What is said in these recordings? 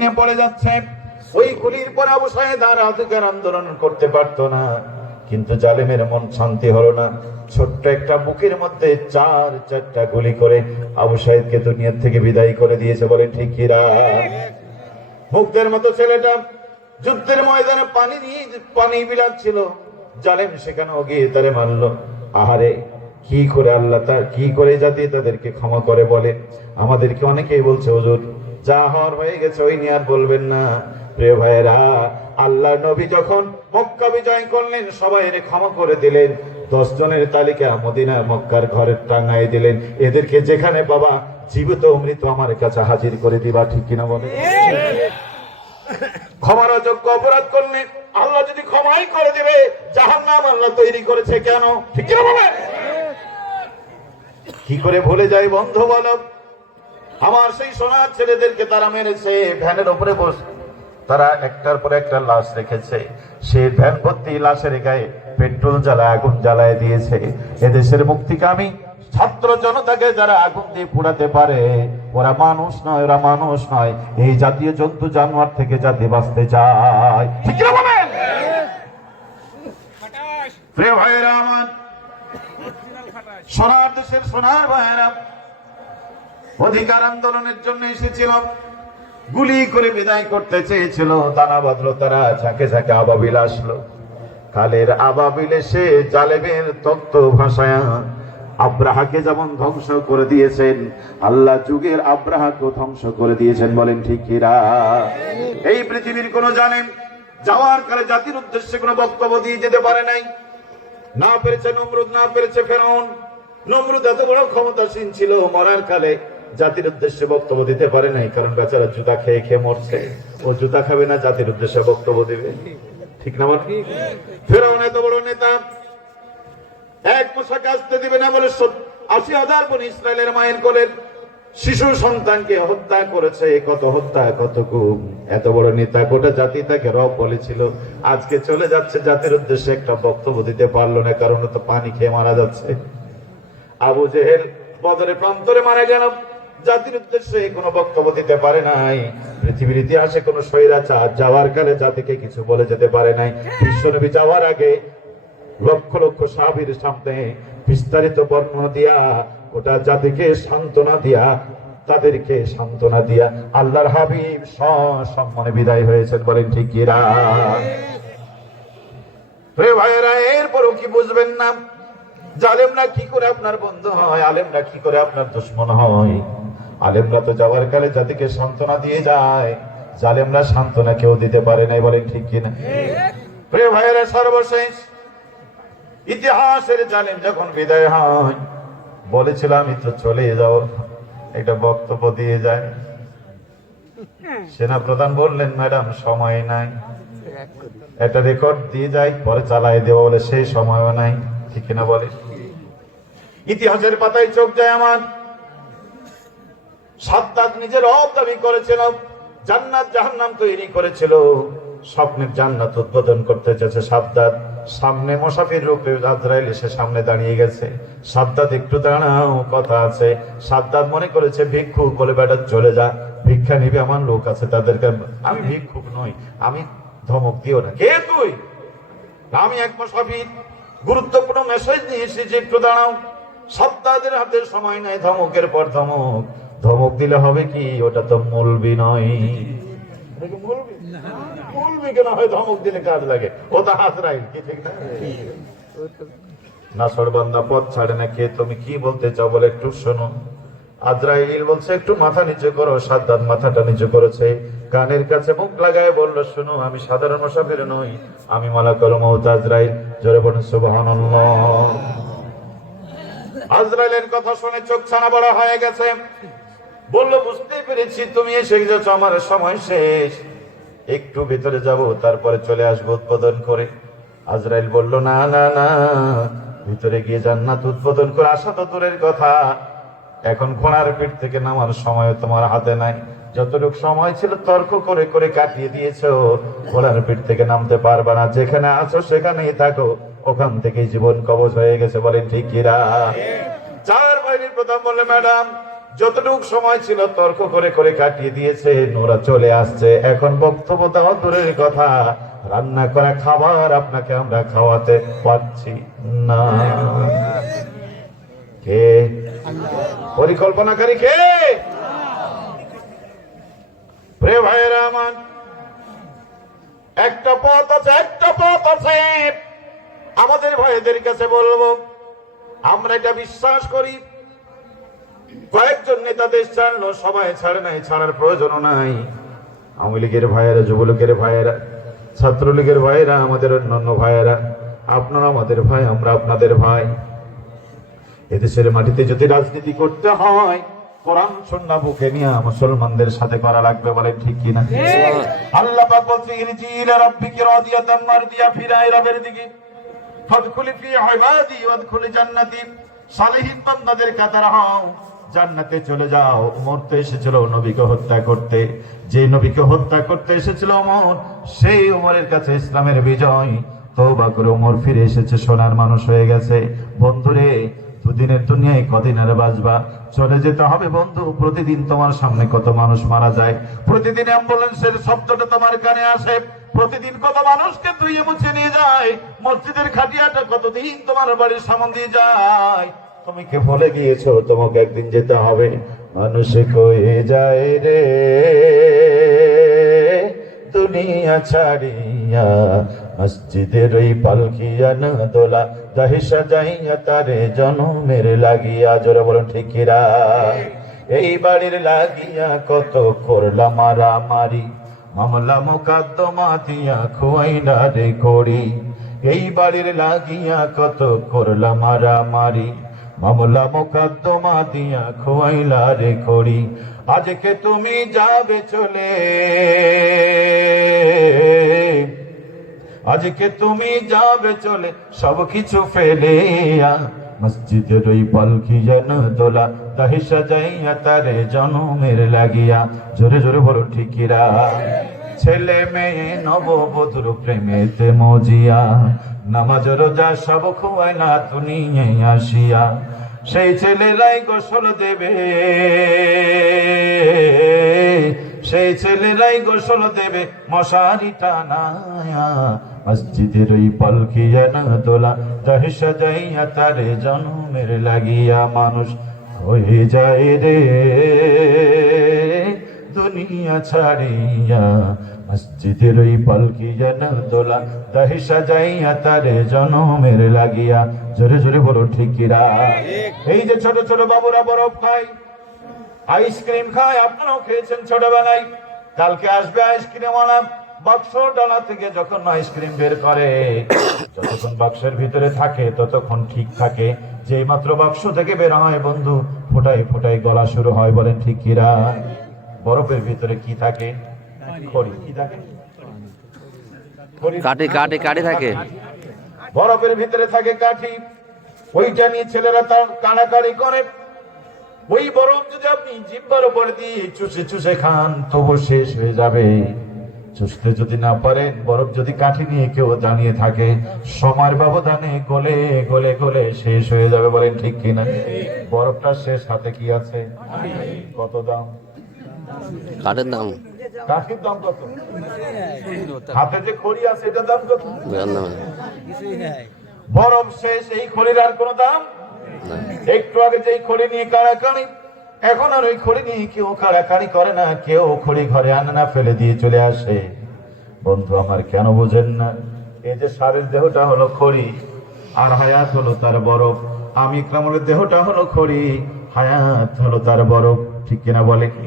নিয়ে পড়ে যাচ্ছে। ওই গুলির পর সাহেদ আর অধিকার আন্দোলন করতে পারতো না। কিন্তু জালেমের মন শান্তি হলো না। ছোট্ট একটা বুকের মধ্যে চার চারটা গুলি করে আবু সাহেদকে দুনিয়ার থেকে বিদায় করে দিয়েছে বলে ঠিক কিরা মুগ্ধের মতো ছেলেটা যুদ্ধের ময়দানে পানি নিয়ে পানি বিলাচ্ছিল জালেম সেখানে গিয়ে তারে মারলো। আহারে, কি করে আল্লাহ তা কি করে যাতে তাদেরকে ক্ষমা করে বলে? আমাদেরকে অনেকেই বলছে, হুজুর যা হওয়ার হয়ে গেছে, ওই নিয়ে আর বলবেন না। প্রিয় ভাইয়েরা আল্লাহ নবী যখন মক্কা বিজয় করলেন, সবাই এর ক্ষমা করে দিলেন। দশ জনের তালিকা মদিনা, মক্কার ঘরে টাঙ্গাই দিলেন। এদেরকে যেখানে বাবা, জীবিত অমৃত আমার কাছে হাজির করে দিবা, ঠিক কিনা বলে? ক্ষমার যোগ্য অপরাধ করলেন আল্লাহ যদি ক্ষমাই করে দিবে জাহান নাম আল্লাহ তৈরি করেছে কেন? ঠিক কিনা বলে? কি করে ভুলে যায় বন্ধু বলো? আমার সেই সোনার ছেলেদেরকে তারা মেরেছে, ভ্যানের উপরে বস। তারা একটার পর একটা লাশ রেখেছে। সে ভ্যান ভর্তি লাশের গায়ে পেট্রোল জ্বালায়, আগুন জ্বালায় দিয়েছে। এদেশের মুক্তিকামী ছাত্র জনতাকে যারা আগুন দিয়ে পোড়াতে পারে, ওরা মানুষ নয়, ওরা মানুষ নয়। এই জাতীয় জন্তু জানোয়ার থেকে জাতি বাঁচতে চায়। সোনার দেশের সোনার ভাইয়েরা অধিকার আন্দোলনের জন্য এসেছিল। গুলি করে বিদায় করতে চেয়েছিল। দানা বাঁধলো তারা ঝাঁকে ঝাঁকে আবাবিল আসলো। কালের আবাবিল এসে জালেবের তত্ত্ব ভাষায় আব্রাহাকে যেমন ধ্বংস করে দিয়েছেন, আল্লাহ যুগের আব্রাহাকে ধ্বংস করে দিয়েছেন বলেন ঠিক কিরা এই পৃথিবীর কোন জানেন যাওয়ার কালে জাতির উদ্দেশ্যে কোনো বক্তব্য দিয়ে যেতে পারে নাই। না পেরেছে নমরুদ, না পেরেছে ফেরাউন। নমরুদ এত বড় ক্ষমতাসীন ছিল, মরার কালে জাতির উদ্দেশ্যে বক্তব্য দিতে পারে নাই, কারণ বেচারা জুতা খেয়ে খেয়ে মরছে। ও জুতা খাবে না, জাতির উদ্দেশ্যে বক্তব্য দিবে। ঠিক না বল ফেরাউন এত বড় নেতা, এক পোশাক আসতে দিবে না বলে আশি হাজার বোন ইসরায়েলের মায়ের কোলের শিশু সন্তানকে হত্যা করেছে কত হত্যা কত কুম এত বড় নেতা, গোটা জাতি তাকে রব বলেছিল, আজকে চলে যাচ্ছে জাতির উদ্দেশ্যে একটা বক্তব্য দিতে পারল না, কারণ তো পানি খেয়ে মারা যাচ্ছে। আবু জেহেল বদরে প্রান্তরে মারা গেল। জাতির উদ্দেশ্যে কোনো বক্তব্য দিতে পারে নাই। পৃথিবীর ইতিহাসে কোনো স্বৈরাচার যাওয়ার কালে জাতিকে কিছু বলে যেতে পারে নাই। বিশ্বনবী যাওয়ার আগে লক্ষ লক্ষ সাহাবীর সামনে বিস্তারিত বর্ণনা দিয়া ওটা জাতিকে সান্ত্বনা দিয়া, তাদেরকে সান্ত্বনা দিয়া আল্লাহর হাবিব সম্মানে বিদায় হয়েছেন বলেন ঠিক কিরা রে ভাইয়েরা, এরপরও কি বুঝবেন না? জালেমরা কি করে আপনার বন্ধু হয়? আলেমরা কি করে আপনার দুশ্মন হয়? আলেমরা তো যাওয়ার কালে জাতিকে সান্ত্বনা দিয়ে যায়। জালেমরা সান্ত্বনা কেউ দিতে পারে নাই বলেন ঠিক কিনা? প্রিয় ভাইয়েরা, সর্বশেষ ইতিহাসের জালেম যখন বিদায় হয় বলেছিল আমি তো চলে যাও। একটা বক্তব্য দিয়ে যায়। সেনা প্রধান বললেন, ম্যাডাম, সময় নাই। একটা রেকর্ড দিয়ে যাই পরে চালাই দেবো বলে সেই সময়ও নাই। ঠিক কিনা বলে? ইতিহাসের পাতায় চোখ যায় আমার। সাদ্দাত নিজের রব দাবি করেছিল, জান্নাত জাহান্নাম তৈরি করেছিল। স্বপ্নের জান্নাত উদ্বোধন করতে চেয়েছে সাদ্দাত সামনে মোসাফির রূপে আজরাইল এসে সামনে দাঁড়িয়ে গেছে। সাদ্দাত একটু দাঁড়াও, কথা আছে। সাদ্দাত মনে করেছে, ভিক্ষুক বলে বেটা চলে যা, ভিক্ষা নিবে আমার লোক আছে তাদেরকে। আমি ভিক্ষুক নই, আমি ধমক দিও না। কে তুই? আমি এক মোসাফির। গুরুত্বপূর্ণ মেসেজ নিয়ে এসেছি, একটু দাঁড়াও। সপ্তাহের হাতে সময় নাই, ধমকের পর ধমক। ধমক দিলে হবে কি? ওটা তো মূলবি নয়। মূলবি? কেন হয়? ধমক দিলে কাজ লাগে। ও তো হাসরাই কি ঠিক না? বান্দা পথ ছাড়ে না কে? তুমি কি বলতে চাও বলে একটু শোনো আজরাইল বলছে একটু মাথা নিচু করো। সাদ্দাত মাথাটা নিচু করেছে। কানের কাছে মুখ লাগায় বলল শুনো আমি সাধারণ মুসাফির নই। আমি মালাকুল মউত আজরাইল। জোরে বলুন সুবহানাল্লাহ। আজরাইলের কথা শুনে চোখ ছানা বড় হয়ে গেছে। বলল বুঝতে পেরেছি, তুমি এসে গেছো, আমার সময় শেষ। একটু ভিতরে যাব, তারপরে চলে আসব উদ্বোধন করে। আজরাইল বলল, না না না, ভিতরে গিয়ে জান্নাত উদ্বোধন করে, আসা তো দূরের কথা। এখন ঘোড়ার পিঠ থেকে নামার সময় তোমার হাতে নাই। যতটুকু সময় ছিল, তর্ক করে করে কাটিয়ে দিয়েছ। ঘোড়ার পিঠ থেকে নামতে পারবে না, যেখানে আছো সেখানেই থাকো। ওখান থেকেই জীবন কবজ হয়ে গেছে বলেন ঠিক কিরা চার বাহিনীর প্রধান বললে, ম্যাডাম যতটুকু সময় ছিল তর্ক করে করে কাটিয়ে দিয়েছে ওরা চলে আসছে। এখন বক্তব্য দেওয়া দূরের কথা। রান্না করা খাবার আপনাকে আমরা খাওয়াতে পারছি না। কে? পরিকল্পনাকারী কে? আমার, একটা পথ আছে, একটা পথ আছে। আমাদের ভাইদের কাছে বলব, আমরা এটা বিশ্বাস করি। কয়েকজন নেতা দেশ ছাড়লো, সবাই ছাড়ে নাই, ছাড়ার প্রয়োজন নাই। আওয়ামী লীগের ভাইয়েরা, যুবলীগের ভাইয়েরা, ছাত্রলীগের ভাইয়েরা, আমাদের অন্যান্য ভাইয়েরা, আপনারা আমাদের ভাই, আমরা আপনাদের ভাই। এদেশের মাটিতে যদি রাজনীতি করতে হয়, কোরআন, সন্না বুকে নিয়ে মুসলমানদের সাথে করা লাগবে বলে ঠিক কিনা আল্লাহ ফিরাই রবের দিকে। ফাদখুলি ফি ইবাদি, ওয়াদখুলি জান্নাতি। সালেহিন বান্দাদের কাতার হও। জান্নাতে চলে যাও ওমর তো এসেছিল নবীকে হত্যা করতে। যে নবীকে হত্যা করতে এসেছিল ওমর, সেই ওমরের কাছে ইসলামের বিজয়। তওবা করে ওমর ফিরে এসেছে, সোনার মানুষ হয়ে গেছে। বন্ধুরে, দুদিনের দুনিয়ায় কদিন আর বাঁচবা? চলে যেতে হবে বন্ধু, প্রতিদিন তোমার সামনে কত মানুষ মারা যায়? প্রতিদিন অ্যাম্বুলেন্সের শব্দটা তোমার কানে আসে। প্রতিদিন কত মানুষকে ধুয়ে মুছে নিয়ে যায়? মসজিদের খাটিয়াটা কতদিন তোমার বাড়ির সামন দিয়ে যায়? তুমি কে ভুলে গিয়েছো তোমাকে একদিন যেতে হবে? মানুষ কয়ে যায় রে। দুনিয়া ছাড়িয়া, মসজিদের ওই পালকিয়া না দোলা দাহে সাজাইয়া তারে জনমের লাগিয়া। জোরে বলো ঠিকিরা এই বাড়ির লাগিয়া কত করলাম মারামারি। মামলা মোকাদ্দমা দিয়া খুয়াইলা রে করি এই বাড়ির লাগিয়া কত করলাম মারামারি। মামলা মোকদ্দমা দিয়া খোয়াইলা রে খড়ি। আজকে তুমি যাবে চলে। আজকে তুমি যাবে চলে। সব কিছু ফেলে মসজিদের ওই পালকি যেন দোলা, তাহি সাজাইয়া তারে জনমের লাগিয়া। জোরে জোরে বলো ঠিকিরা ছেলে মেয়ে নববধুর প্রেমেতে মজিয়া। নামাজ রোজা সব খুয়াই না তুমি আসিয়া। সেই ছেলেরাই গোসল দেবে। সেই ছেলেরাই গোসল দেবে, মশারি টানায়া। মসজিদের ওই পালকি যেন দোলা তাহে সাজাইয়া তারে জনমের লাগিয়া মানুষ হয়ে যায় রে। দুনিয়া ছাড়িয়া মসজিদের ওই পালকি যেন দোলা, দাহি সাজাইয়া তারে জনমের লাগিয়া। জোরে জোরে বলো ঠিকিরা এই যে ছোট ছোট বাবুরা বরফ খায়, আইসক্রিম খায়, আপনারাও খেয়েছেন ছোটবেলায়। কালকে আসবে আইসক্রিম আনাম বাক্স ডালা থেকে যখন আইসক্রিম বের করে, যতক্ষণ বাক্সের ভিতরে থাকে, ততক্ষণ ঠিক থাকে। যে মাত্র বাক্স থেকে বের হয়, বন্ধু ফোটাই ফোটাই গলা শুরু হয়, বলেন ঠিক কিরা বরফের ভিতরে কি থাকে? কাঠি কাঠি কাঠি থাকে। বরফের ভিতরে থাকে কাঠি। ওইটা নিয়ে ছেলেরা তার কানাকাড়ি করে। ওই বরফ যদি আপনি জিব্বার উপরে দিয়ে চুষে চুষে খান তবু শেষ হয়ে যাবে। চুষতে যদি না পারেন বরফ যদি কাঠি নিয়ে কেউ দাঁড়িয়ে থাকে সময়ের ব্যবধানে গলে গলে গলে শেষ হয়ে যাবে বলেন ঠিক কিনা? বরফটা শেষ হাতে কি আছে? কত দাম? কাঠের দাম? কাঠির দাম কত? হাতে যে খড়ি আছে এটার দাম কত? বরফ শেষ এই খড়ির আর কোনো দাম? একটু আগে যে খড়ি নিয়ে কাড়াকাড়ি এখন আর ওই খড়ি নিয়ে কেউ কাড়াকাড়ি করে না কেউ খড়ি ঘরে আনে না ফেলে দিয়ে চলে আসে। বন্ধু আমার কেন বোঝেন না? এই যে সারের দেহটা হলো খড়ি আর হায়াত হলো তার বরফ। আমি কামড়ের দেহটা হলো খড়ি হায়াত হলো তার বরফ। ঠিক কিনা বলে কি?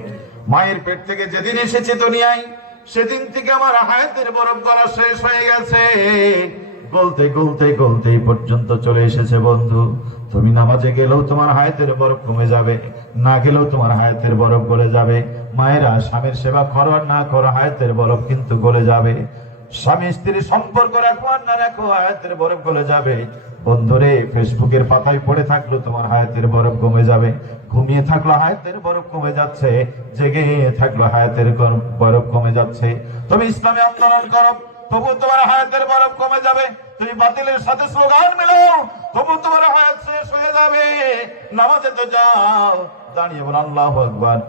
মায়ের পেট থেকে যেদিন এসেছে দুনিয়ায়, সেদিন থেকে আমার হায়াতের বরফ গলা শেষ হয়ে গেছে। গলতে গলতে গলতে পর্যন্ত চলে এসেছে বন্ধু। তুমি নামাজে গেলেও তোমার হায়াতের বরফ কমে যাবে, না গেলেও তোমার হায়াতের বরফ গলে যাবে। মায়েরা, স্বামীর সেবা করো না করো, হায়াতের বরফ কিন্তু গলে যাবে। স্বামী স্ত্রী সম্পর্ক রাখো আর না রাখো, হায়াতের বরফ গলে যাবে। বন্ধুরে, ফেসবুকের পাতায় পড়ে থাকল তোমার হায়াতের বরফ কমে যাবে। ঘুমিয়ে থাকল, হায়াতের বরফ কমে যাচ্ছে, জেগে থাকল, হায়াতের বরফ কমে যাচ্ছে। তুমি ইসলামে আন্দোলন করো, তবু তোমার হায়াতের বরফ কমে যাবে। তুমি বাতিলের সাথে স্লোগান মেলাও, তবু তোমার হায়াত শেষ হয়ে যাবে। নামাজে তো যাও, দাঁড়িয়ে বল আল্লাহ আকবার।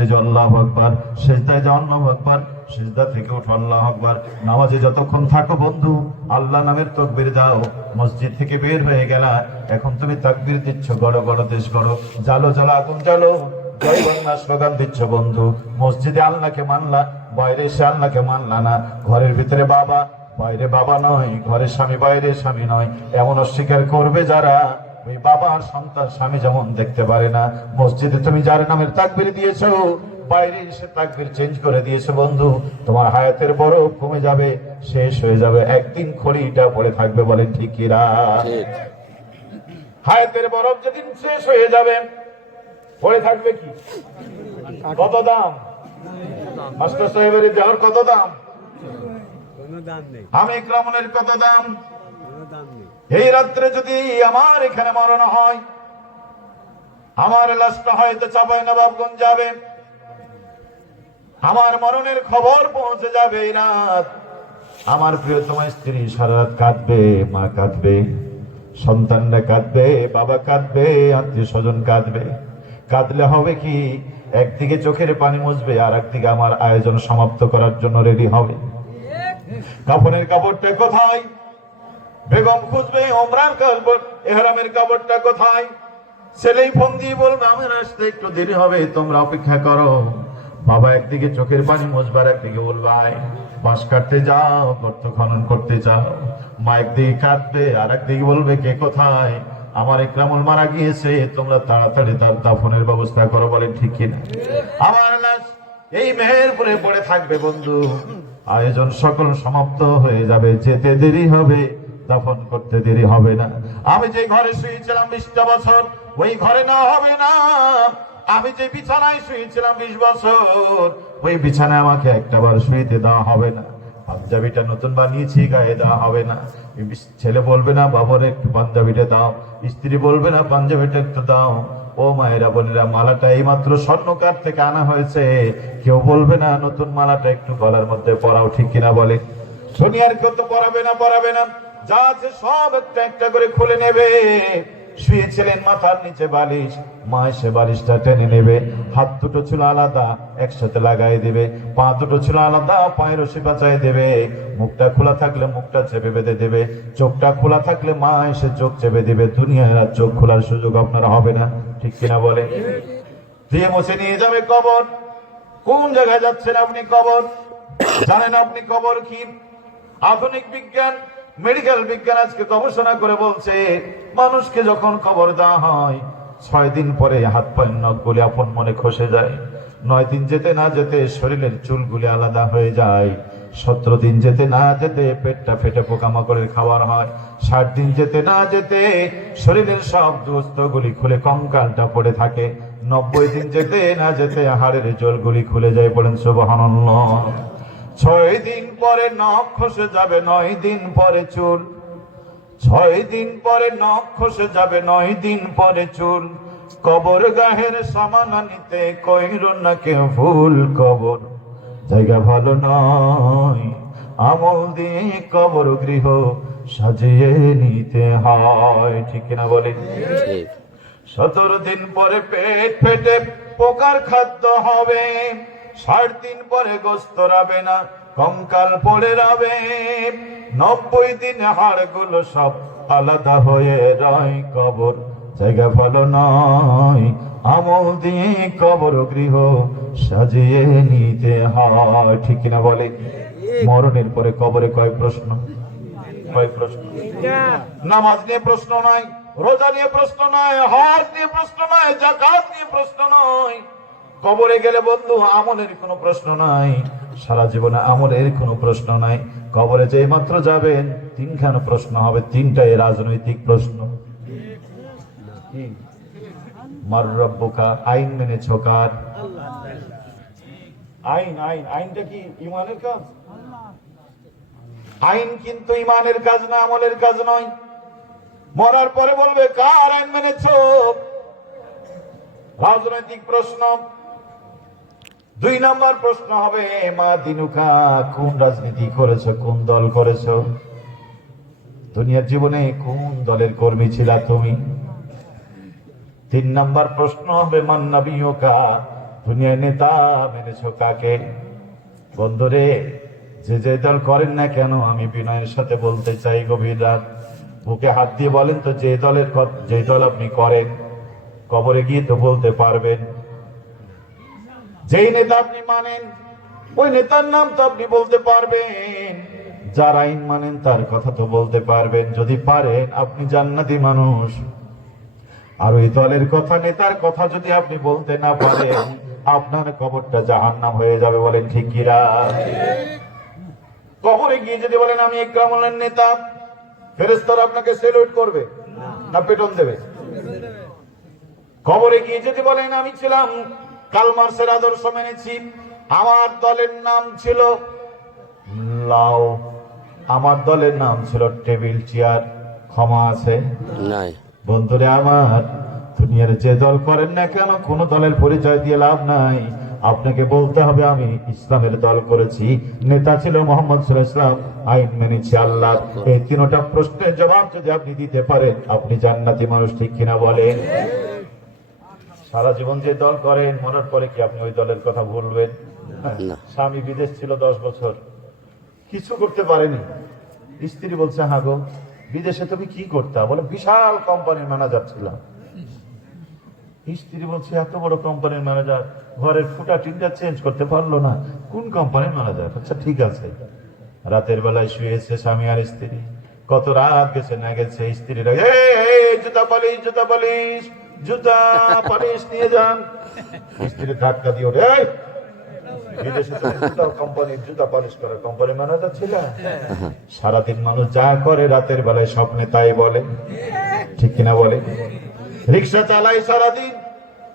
রুকুতে যাও, আল্লাহ আকবার। সেজদায় যাও, আল্লাহ আকবার। সেজদা থেকে উঠো, আল্লাহ আকবার। নামাজে যতক্ষণ থাকো বন্ধু, আল্লাহ নামের তকবির দাও। মসজিদ থেকে বের হয়ে গেলা, এখন তুমি তাকবির দিচ্ছ, গড় গড়, দেশ গড়। জালো জ্বালা, আগুন জ্বালো। স্লোগান দিচ্ছ বন্ধু। মসজিদে আল্লাহকে মানলা, বাইরে এসে আল্লাহকে মানলা না। ঘরের ভিতরে বাবা, বাইরে বাবা নয়। ঘরে স্বামী, বাইরে স্বামী নয়। এমন অস্বীকার করবে যারা ওই বাবা আর সন্তান স্বামী যেমন দেখতে পারে না মসজিদে তুমি যার নামের তাকবির দিয়েছ বাইরে এসে তাকবির চেঞ্জ করে দিয়েছ বন্ধু তোমার হায়াতের বড় কমে যাবে শেষ হয়ে যাবে একদিন খড়িটা পড়ে থাকবে বলে ঠিকিরা ঠিক। হায়াতের বরফ যেদিন শেষ হয়ে যাবে পড়ে থাকবে কি? কত দাম? মাস্টার সাহেবের দেহর কত দাম? আমি ক্রমণের কত দাম? এই রাত্রে যদি আমার এখানে মরণ হয় আমার লাশটা হয়তো চাপাই নবাবগঞ্জ যাবে। আমার মরণের খবর পৌঁছে যাবে এই রাত। আমার প্রিয়তমা স্ত্রী সারা রাত কাঁদবে মা কাঁদবে সন্তানরা কাঁদবে বাবা কাঁদবে আত্মীয় স্বজন কাঁদবে। কাঁদলে হবে কি? একদিকে চোখের পানি মুছবে আর একদিকে আমার আয়োজন সমাপ্ত করার জন্য রেডি হবে। কাপড়ের কাপড়টা কোথায়? বেগম খুঁজবে ওমরান কাপড় এহরামের কাপড়টা কোথায়? ছেলেই ফোন দিয়ে বলবে আমার আসতে একটু দেরি হবে, তোমরা অপেক্ষা করো। বাবা একদিকে চোখের পানি মুছবার, একদিকে বলবে আয় বাঁশ কাটতে যাও, গর্ত খনন করতে যাও। মা একদিকে কাঁদবে, আর একদিকে বলবে, কে কোথায়? আমার একরামুল মারা গিয়েছে, তোমরা তাড়াতাড়ি তার দাফনের ব্যবস্থা করো, বলে ঠিক কিনা। আমার এই মেহেরপুরে পড়ে থাকবে, বন্ধু। আয়োজন সকল সমাপ্ত হয়ে যাবে, যেতে দেরি হবে। দাফন করতে দেরি হবে না। আমি যে ঘরে শুয়েছিলাম বিশটা বছর, ওই ঘরে না হবে না। আমি যে বিছানায় শুয়েছিলাম বিশ বছর, ওই বিছানায় আমাকে একটা বার শুইতে দেওয়া হবে না। পাঞ্জাবিটা নতুন বানিয়েছি, গায়ে দেওয়া হবে না। ছেলে বলবে না, বাবার একটু পাঞ্জাবিটা দাও। স্ত্রী বলবে না, পাঞ্জাবিটা একটু দাও। ও মায়েরা বোনেরা, মালাটা এই মাত্র স্বর্ণকার থেকে আনা হয়েছে। কেউ বলবে না, নতুন মালাটা একটু গলার মধ্যে পরাও ঠিক কিনা বলে। দুনিয়ার কেউ তো পরাবে না পরাবে না। যা আছে সব একটা একটা করে খুলে নেবে। শুয়ে শুয়েছিলেন মাথার নিচে বালিশ, মা এসে বালিশটা টেনে নেবে। হাত দুটো ছিল আলাদা, একসাথে লাগাই দেবে। পা দুটো ছিল আলাদা, পায়ের রশি বাঁচাই দেবে। মুখটা খোলা থাকলে মুখটা চেপে বেঁধে দেবে। চোখটা খোলা থাকলে মা এসে চোখ চেপে দেবে। দুনিয়ায় আর চোখ খোলার সুযোগ আপনারা হবে না। ঠিক কিনা বলে? দিয়ে মুছে নিয়ে যাবে কবর। কোন জায়গায় যাচ্ছেন আপনি কবর? জানেন আপনি কবর কি? আধুনিক বিজ্ঞান মেডিকেল বিজ্ঞান আজকে গবেষণা করে বলছে, মানুষকে যখন কবর দেওয়া হয়, ছয় দিন পরে হাত পায়ের নখগুলি আপন মনে খসে যায়। নয় দিন যেতে না যেতে শরীরের চুলগুলি আলাদা হয়ে যায়। সতেরো দিন যেতে না যেতে পেটটা ফেটে পোকামাকড়ের খাবার হয়। ষাট দিন যেতে না যেতে শরীরের সব দুস্তগুলি খুলে কঙ্কালটা পড়ে থাকে। নব্বই দিন যেতে না যেতে হাড়ের জলগুলি খুলে যায় বলেন সুবহানাল্লাহ। ছয় দিন পরে নখ খসে যাবে নয় দিন পরে চুল। ছয় দিন পরে নখ খসে যাবে নয় দিন পরে চুল। কবর গাহের সমান নিতে কইর না কেউ ভুল কবর। জায়গা ভালো নয় আমল দিয়ে কবর গৃহ সাজিয়ে নিতে হয়। ঠিক না বলে সতেরো দিন পরে পেট ফেটে পোকার খাদ্য হবে। ষাট দিন পরে গোস্ত রাবে না কঙ্কাল পড়ে রাবে, নব্বই দিন হাড়গুলো সব আলাদা হয়ে রয় কবর। জায়গা ভালো নয়, আমল দিয়ে কবর গৃহ সাজিয়ে নিতে হয়। ঠিক না বলে? মরণের পরে কবরে কয় প্রশ্ন? কয় প্রশ্ন? নামাজ নিয়ে প্রশ্ন নয়, রোজা নিয়ে প্রশ্ন নয় হার নিয়ে প্রশ্ন নয়, জাকাত নিয়ে প্রশ্ন নয়। কবরে গেলে বন্ধু, আমলের কোনো প্রশ্ন নাই। সারা জীবনে আমলের কোনো প্রশ্ন নাই। কবরে যে মাত্র যাবেন, তিনখানা প্রশ্ন হবে, তিনটাই রাজনৈতিক প্রশ্ন? মার রব্বুকা, আইন মেনে ছোকার আইন আইন, আইনটা কি ইমানের কাজ? আইন কিন্তু ইমানের কাজ না, আমলের কাজ নয়। মরার পরে বলবে, কার আইন মেনেছ রাজনৈতিক প্রশ্ন। দুই নম্বর প্রশ্ন হবে মা দিনুকা, কোন রাজনীতি করেছ, কোন দল করেছ? দুনিয়ার জীবনে কোন দলের কর্মী ছিলা তুমি? তিন নম্বর প্রশ্ন হবে মান্নাবিয়কা দুনিয়ার নেতা মেনেছ কাকে? বন্ধুরে যে যে দল করেন না কেন, আমি বিনয়ের সাথে বলতে চাই গভীর রাত। বুকে হাত দিয়ে বলেন তো, যে দলের যে দল আপনি করেন, কবরে গিয়ে তো বলতে পারবেন। যেই নেতা আপনি মানেন, ওই নেতার নাম তো আপনি বলতে পারবেন। যার আইন মানেন, তার কথা তো বলতে পারবেন। যদি পারেন, আপনি জান্নাতি মানুষ। আর ওই দলের কথা, নেতার কথা যদি আপনি বলতে না পারেন, আপনার কবরটা জাহান্নাম হয়ে যাবে বলেন ঠিক কিরা কবরে গিয়ে যদি বলেন, আমি একরামুল্লার নেতা ফেরেস্তর আপনাকে সেলুট করবে না পেটন দেবে? কবরে গিয়ে যদি বলেন, আমি ছিলাম কালমার্সের আদর্শ মেনেছি। আমার দলের নাম ছিল লাও। আমার দলের নাম ছিল টেবিল চেয়ার। ক্ষমা আছে? নাই। বন্ধুরে আমার দুনিয়ার যে দল করেন না কেন কোন দলের পরিচয় দিয়ে লাভ নাই। আপনাকে বলতে হবে আমি ইসলামের দল করেছি। নেতা ছিল মোহাম্মদ ইসলাম আইন মেনেছি আল্লাহ। এই তিনটা প্রশ্নের জবাব যদি আপনি দিতে পারেন আপনি জান্নাতি মানুষ ঠিক কিনা বলেন? সারা জীবন যে দল করেন মনের পরে কি আপনি ওই দলের কথা ভুলবেন? হ্যাঁ, স্বামী বিদেশ ছিল দশ বছর। কিছু করতে পারেনি। স্ত্রী বলছে হ্যাঁ গো বিদেশে তুমি কি করতা? বলে বিশাল কোম্পানির ম্যানেজার ছিলাম। স্ত্রী বলছে এত বড় কোম্পানির ম্যানেজার ঘরের ফুটা টিনটা চেঞ্জ করতে পারল না। কোন কোম্পানির ম্যানেজার? আচ্ছা ঠিক আছে। রাতের বেলায় শুয়েছে স্বামী আর স্ত্রী। কত রাত গেছে না গেছে স্ত্রীরা "এই, এই, জুতা পালিশ জুতা পালিশ। জুতা পালিশ নিয়ে যান। স্ত্রী ধাক্কা দিয়ে ওঠে "এই, বিদেশে কোম্পানির জুতা পালিশ করা কোম্পানি ম্যানেজার ছিল। সারাদিন মানুষ যা করে রাতের বেলায় স্বপ্নে তাই বলে। ঠিক কিনা বলে? রিক্সা চালাই সারাদিন।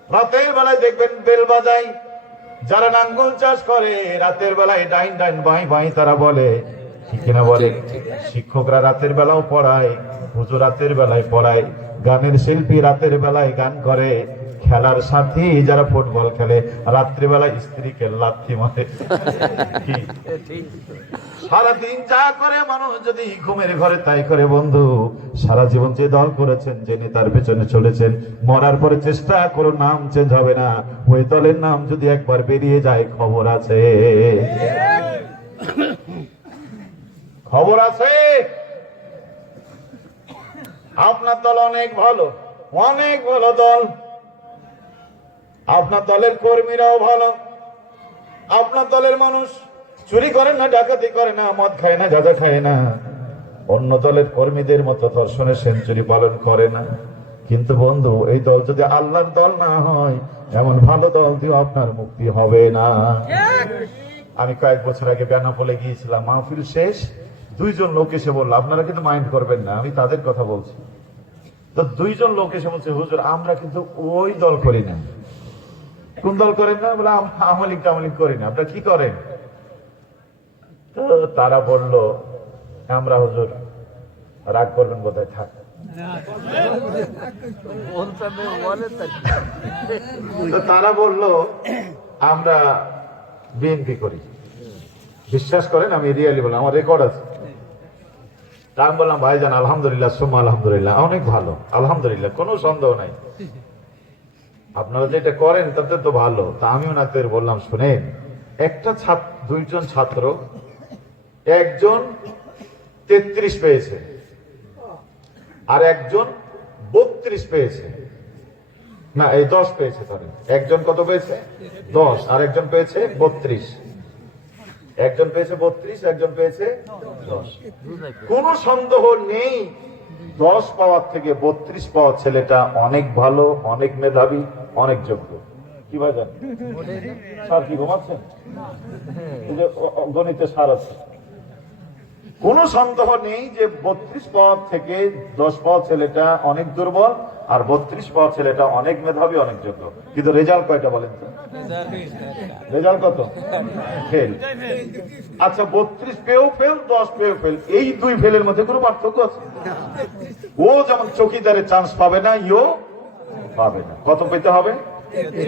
রাতের বেলায় দেখবেন বেল বাজাই যারা নাঙ্গল চাষ করে রাতের বেলায় ডাইন ডাইন বাই বাই তারা বলে। ঠিক কিনা বলে? শিক্ষকরা রাতের বেলাও পড়ায় হুজুর রাতের বেলায় পড়ায়। গানের শিল্পী রাতের বেলায় গান করে, খেলার সাথী যারা ফুটবল খেলে রাত্রিবেলায় স্ত্রীকে লাথি মারে? সারাদিন যা করে মানুষ যদি ঘুমের ঘরে তাই করে, বন্ধু, সারা জীবন যে দল করেছেন, যে নেতার পেছনে চলেছেন, মরার পরে চেষ্টা করো, নাম চেঞ্জ হবে না। ওই দলের নাম যদি একবার বেরিয়ে যায়, খবর আছে। খবর আছে? আপনার দল অনেক ভালো অনেক ভালো দল। আপনার দলের কর্মীরাও ভালো। আপনার দলের মানুষ চুরি করে না ডাকাতি করে না মদ খায় না গাঁজা খায় না। অন্য দলের কর্মীদের মতো ধর্ষণের সেঞ্চুরি পালন করে না। কিন্তু বন্ধু এই দল যদি আল্লাহর দল না হয় এমন ভালো দল দিয়ে আপনার মুক্তি হবে না। আমি কয়েক বছর আগে বেনাপোলে গিয়েছিলাম মাহফিল শেষ। দুইজন লোক এসে বলল, আপনারা কিন্তু মাইন্ড করবেন না, আমি তাদের কথা বলছি। তো দুইজন লোক এসে বলছে, হুজুর, আমরা কিন্তু ওই দল করি না। কোন দল করেন না? বলে আম- আমলিক টামলিক করি না। আপনারা কি করেন? তো তারা বলল, আমরা হুজুর, রাগ করবেন বোধহয়, থাক। তারা বলল, আমরা বিএনপি করি। বিশ্বাস করেন, আমি রিয়ালি বললাম, আমার রেকর্ড আছে। আমি বললাম, ভাইজান, আলহামদুলিল্লাহ, সুম্মা, আলহামদুলিল্লাহ। অনেক ভালো, আলহামদুলিল্লাহ, কোনো সন্দেহ নাই। আপনারা যেটা করেন, তাতে তো ভালো। তা আমি ওনাদের বললাম, শুনেন, একটা ছাত্র দুইজন ছাত্র, একজন তেত্রিশ পেয়েছে আর একজন বত্রিশ পেয়েছে। না, এই দশ পেয়েছে সরি একজন কত পেয়েছে? দশ। আর একজন পেয়েছে বত্রিশ। একজন পেয়েছে বত্রিশ একজন পেয়েছে কোনো সন্দেহ নেই দশ পাওয়ার থেকে বত্রিশ পাওয়ার ছেলেটা অনেক ভালো অনেক মেধাবী অনেক যোগ্য। কি ভাই জান স্যার কি ঘুমাচ্ছেন? গণিতে সার আছে। কোন সন্দেহ নেই যে বত্রিশ পাওয়ার থেকে দশ পাওয়ার ছেলেটা অনেক দুর্বল আর বত্রিশ পাওয়ার ছেলেটা অনেক মেধাবী অনেক যোগ্য। কিন্তু রেজাল্ট কয়টা বলেন তো? রেজাল্ট কত? ফেল। আচ্ছা বত্রিশ পেয়েও ফেল দশ পেয়েও ফেল এই দুই ফেলের মধ্যে কোনো পার্থক্য আছে? ও যেমন চকিদারের চান্স পাবে না ইও পাবে না। কত পেতে হবে?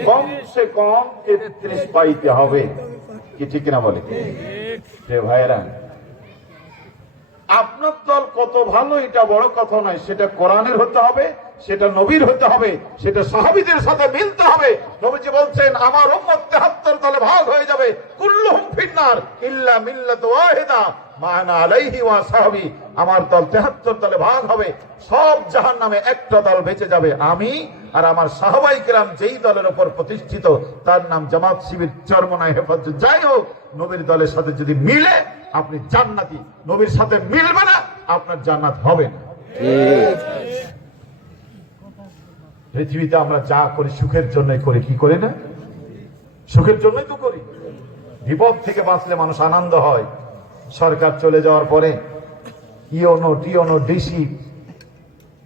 কমসে কম তেত্রিশ পাইতে হবে। কি ঠিক কিনা বলে? রে ভাইয়েরা আপনার দল কত ভালো, এটা বড় কথা নয়। সেটা কোরআনের হতে হবে, সেটা নবীর হতে হবে, সেটা সাহাবিদের সাথে মিলতে হবে। নবীজি বলছেন, আমার 73 দলে ভাগ হয়ে যাবে। কুল্লুহুম ফিন্নার, ইল্লা মিল্লাত ওয়াহিদা, মানা আলাইহি ওয়া সাহাবি। আমার দল 73 দলে ভাগ হবে। সব জাহান্নামে একটা দল বেঁচে যাবে, আমি আর আমার সাহাবাই কিরাম যেই দলের উপর প্রতিষ্ঠিত, তার নাম জামাত শিবির, চরমনায় হেফাজত। যাই হোক নবীর দলের সাথে যদি মিলে, আপনি জান্নাতি। নবীর সাথে মিলবে না, আপনার জান্নাত হবে পৃথিবীতে আমরা যা করি, সুখের জন্যই করি, কি করি না? সুখের জন্যই তো করি। বিপদ থেকে বাঁচলে মানুষ আনন্দ হয়। সরকার চলে যাওয়ার পরে ইওনো, টিওনো, ডিসি,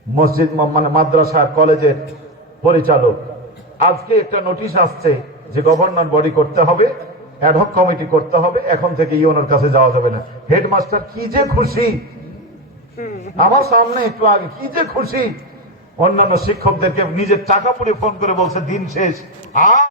মসজিদ মানে মাদ্রাসার কলেজের পরিচালক। আজকে একটা নোটিশ আসছে যে গভর্নর বডি করতে হবে। অ্যাডহক কমিটি করতে হবে, এখন থেকে ইওনোর কাছে যাওয়া যাবে না। হেডমাস্টার কি যে খুশি। আমার সামনে একটু আগে, কি যে খুশি। অন্যান্য শিক্ষকদেরকে নিজের টাকা পুড়ে ফোন করে বলছে, দিন শেষ আর